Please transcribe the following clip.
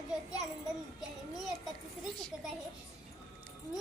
नाव आनंद नित्य आहे मी इयत्ता तिसरी शिकत आहे मी